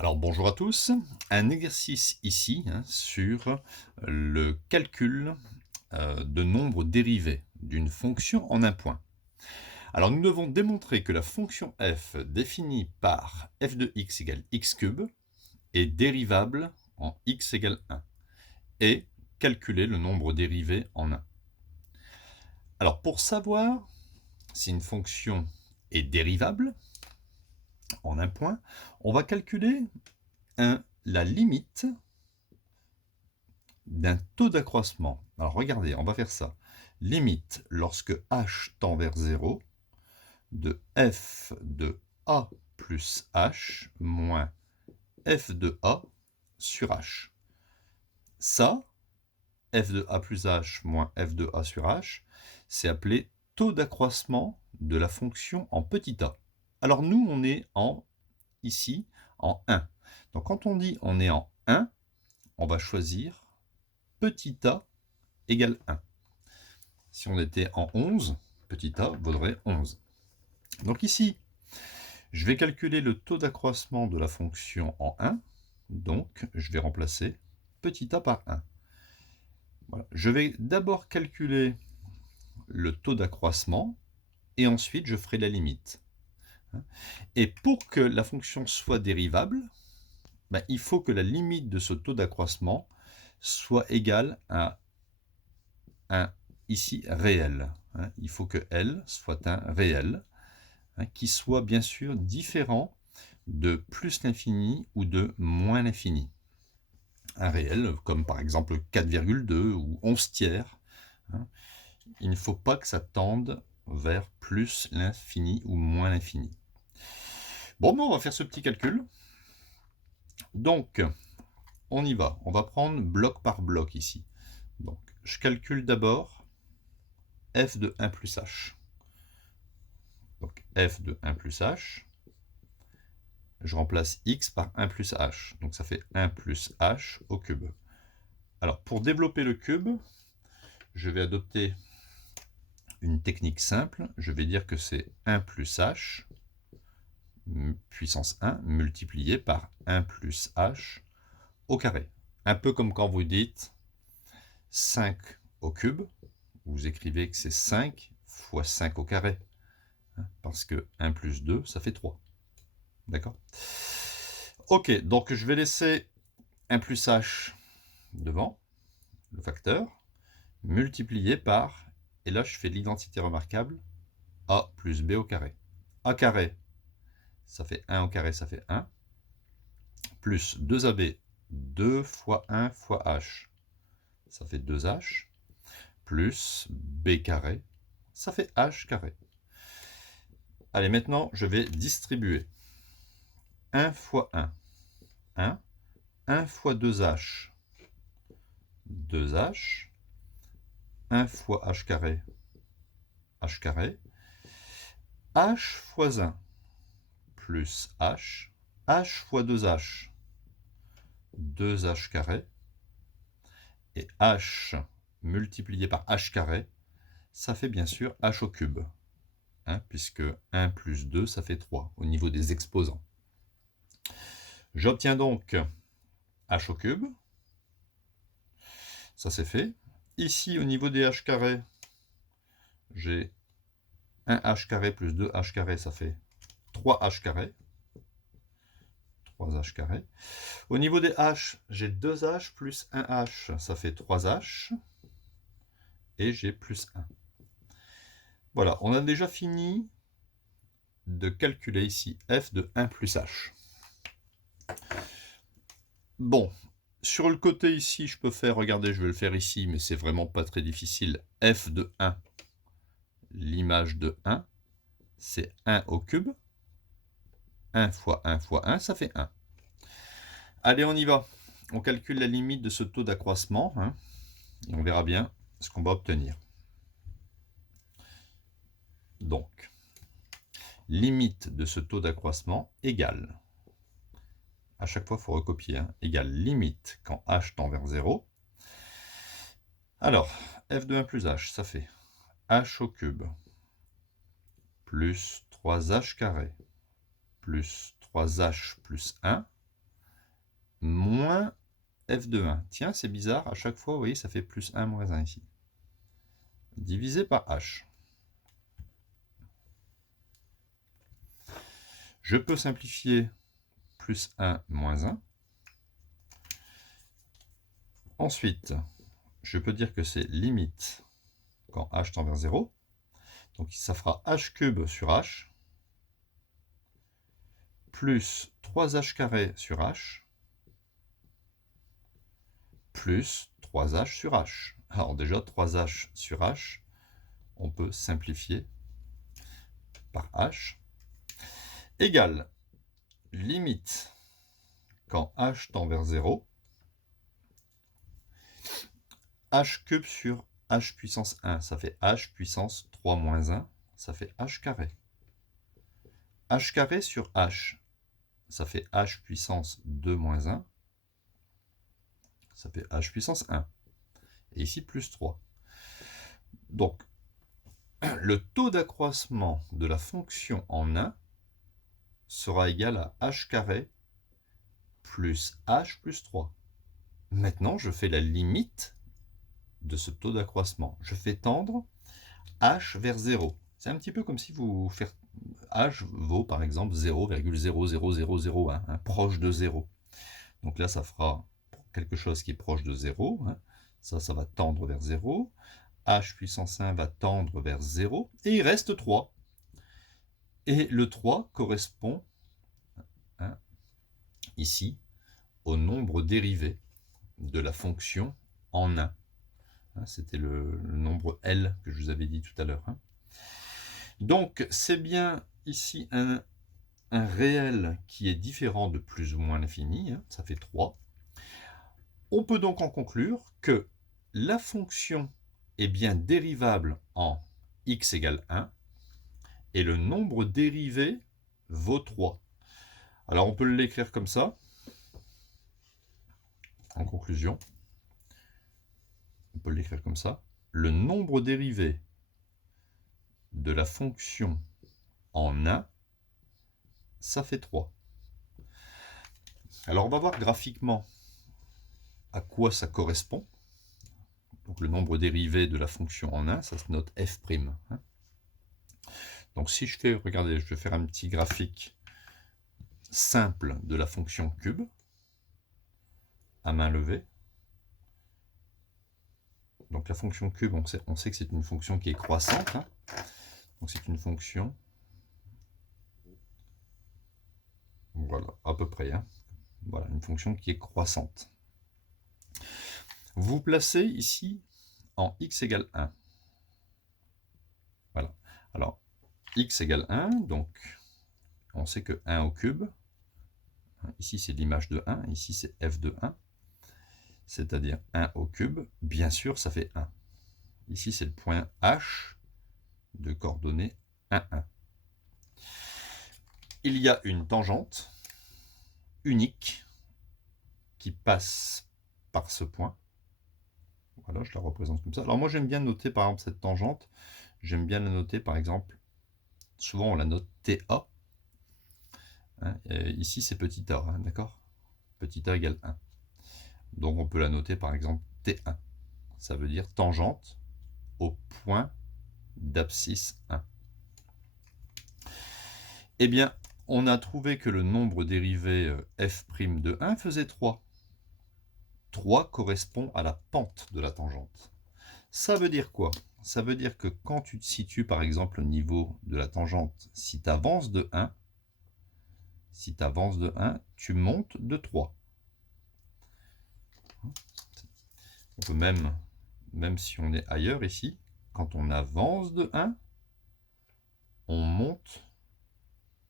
Alors bonjour à tous, un exercice ici sur le calcul de nombres dérivés d'une fonction en un point. Alors nous devons démontrer que la fonction f définie par f de x égale x cube est dérivable en x égale 1 et calculer le nombre dérivé en 1. Alors pour savoir si une fonction est dérivable en un point, on va calculer la limite d'un taux d'accroissement. Alors regardez, on va faire ça. Limite lorsque h tend vers 0 de f de a plus h moins f de a sur h. Ça, f de a plus h moins f de a sur h, c'est appelé taux d'accroissement de la fonction en petit a. Alors nous, on est ici en 1. Donc quand on dit on est en 1, on va choisir petit a égale 1. Si on était en 11, petit a vaudrait 11. Donc ici, je vais calculer le taux d'accroissement de la fonction en 1. Donc, je vais remplacer petit a par 1. Voilà. Je vais d'abord calculer le taux d'accroissement et ensuite je ferai la limite. Et pour que la fonction soit dérivable, il faut que la limite de ce taux d'accroissement soit égale à un ici réel. Il faut que L soit un réel qui soit bien sûr différent de plus l'infini ou de moins l'infini. Un réel, comme par exemple 4,2 ou 11 tiers, il ne faut pas que ça tende vers plus l'infini ou moins l'infini. Bon, on va faire ce petit calcul. Donc, on y va. On va prendre bloc par bloc ici. Donc, je calcule d'abord f de 1 plus h. Donc, f de 1 plus h, je remplace x par 1 plus h. Donc ça fait 1 plus h au cube. Alors pour développer le cube, je vais adopter une technique simple. Je vais dire que c'est 1 plus h puissance 1 multiplié par 1 plus h au carré. Un peu comme quand vous dites 5 au cube, vous écrivez que c'est 5 fois 5 au carré. Parce que 1 plus 2, ça fait 3. D'accord? Ok, donc je vais laisser 1 plus h devant, le facteur, multiplié par, et là je fais l'identité remarquable, a plus b au carré. A carré, ça fait 1 au carré, ça fait 1, plus 2ab, 2 fois 1 fois h, ça fait 2h, plus b carré, ça fait h carré. Allez, maintenant je vais distribuer. 1 fois 1, 1, 1 fois 2h, 2h, 1 fois h carré, h carré, h fois 1 plus h, h fois 2h, 2h carré, et h multiplié par h carré, ça fait bien sûr h au cube, puisque 1 plus 2, ça fait 3 au niveau des exposants. J'obtiens donc h au cube, ça c'est fait. Ici, au niveau des h carrés, j'ai 1h carré plus 2h carré, ça fait 3h carré. 3h carré. Au niveau des h, j'ai 2h plus 1h, ça fait 3h. Et j'ai plus 1. Voilà, on a déjà fini de calculer ici f de 1 plus h. Bon, sur le côté ici, je peux faire, regardez, je vais le faire ici, mais c'est vraiment pas très difficile. F de 1, l'image de 1, c'est 1 au cube. 1 fois 1 fois 1, ça fait 1. Allez, on y va. On calcule la limite de ce taux d'accroissement, et on verra bien ce qu'on va obtenir. Donc, limite de ce taux d'accroissement égale, à chaque fois il faut recopier, égale limite quand h tend vers 0. Alors, f de 1 plus h, ça fait h au cube plus 3h carré plus 3h plus 1 moins f de 1. Tiens, c'est bizarre, à chaque fois, vous voyez, ça fait plus 1 moins 1 ici. Divisé par h. Je peux simplifier plus 1 moins 1. Ensuite, je peux dire que c'est limite quand h tend vers 0. Donc ça fera h cube sur h plus 3h carré sur h plus 3h sur h. Alors déjà, 3h sur h, on peut simplifier par h, égale limite quand h tend vers 0, h cube sur h puissance 1, ça fait h puissance 3 moins 1, ça fait h carré. H carré sur h, ça fait h puissance 2 moins 1, ça fait h puissance 1. Et ici, plus 3. Donc, le taux d'accroissement de la fonction en 1 sera égal à h carré plus h plus 3. Maintenant, je fais la limite de ce taux d'accroissement. Je fais tendre h vers 0. C'est un petit peu comme si vous faites h vaut par exemple 0,00001, hein, proche de 0. Donc là, ça fera quelque chose qui est proche de 0. Hein. Ça va tendre vers 0. H puissance 1 va tendre vers 0. Et il reste 3. Et le 3 correspond ici au nombre dérivé de la fonction en 1. C'était le nombre L que je vous avais dit tout à l'heure. Donc, c'est bien ici un réel qui est différent de plus ou moins l'infini, ça fait 3. On peut donc en conclure que la fonction est bien dérivable en x égale 1 et le nombre dérivé vaut 3. Alors on peut l'écrire comme ça, en conclusion. On peut l'écrire comme ça. Le nombre dérivé de la fonction en 1, ça fait 3. Alors on va voir graphiquement à quoi ça correspond. Donc le nombre dérivé de la fonction en 1, ça se note f'. Donc si je fais, regardez, je vais faire un petit graphique simple de la fonction cube à main levée. Donc la fonction cube, on sait que c'est une fonction qui est croissante. Donc c'est une fonction, voilà, à peu près. Voilà, une fonction qui est croissante. Vous placez ici en x égale 1. Voilà. Alors, x égale 1, donc on sait que 1 au cube, ici c'est l'image de 1, ici c'est f de 1, c'est-à-dire 1 au cube, bien sûr ça fait 1. Ici c'est le point H de coordonnées 1, 1. Il y a une tangente unique qui passe par ce point. Voilà, je la représente comme ça. Alors moi j'aime bien noter par exemple cette tangente, j'aime bien la noter par exemple, souvent on la note TA. Ici c'est petit a, d'accord? Petit a égale 1. Donc on peut la noter par exemple T1. Ça veut dire tangente au point d'abscisse 1. Eh bien, on a trouvé que le nombre dérivé f' de 1 faisait 3. 3 correspond à la pente de la tangente. Ça veut dire quoi? Ça veut dire que quand tu te situes par exemple au niveau de la tangente, si tu avances de 1, tu montes de 3. On peut même si on est ailleurs ici, quand on avance de 1, on monte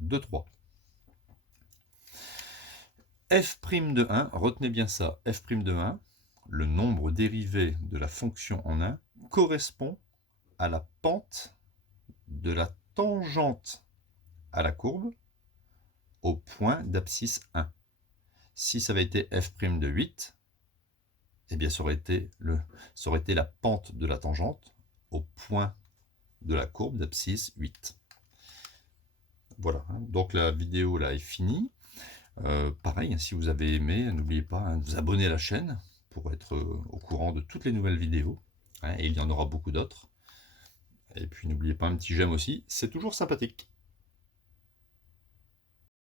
de 3. f' de 1, retenez bien ça, f' de 1, le nombre dérivé de la fonction en 1, correspond à la pente de la tangente à la courbe au point d'abscisse 1. Si ça avait été f' de 8, eh bien ça aurait été la pente de la tangente au point de la courbe d'abscisse 8. Voilà, donc la vidéo là est finie. Pareil, hein, si vous avez aimé, n'oubliez pas de vous abonner à la chaîne pour être au courant de toutes les nouvelles vidéos, hein, et il y en aura beaucoup d'autres. Et puis n'oubliez pas un petit j'aime aussi, c'est toujours sympathique.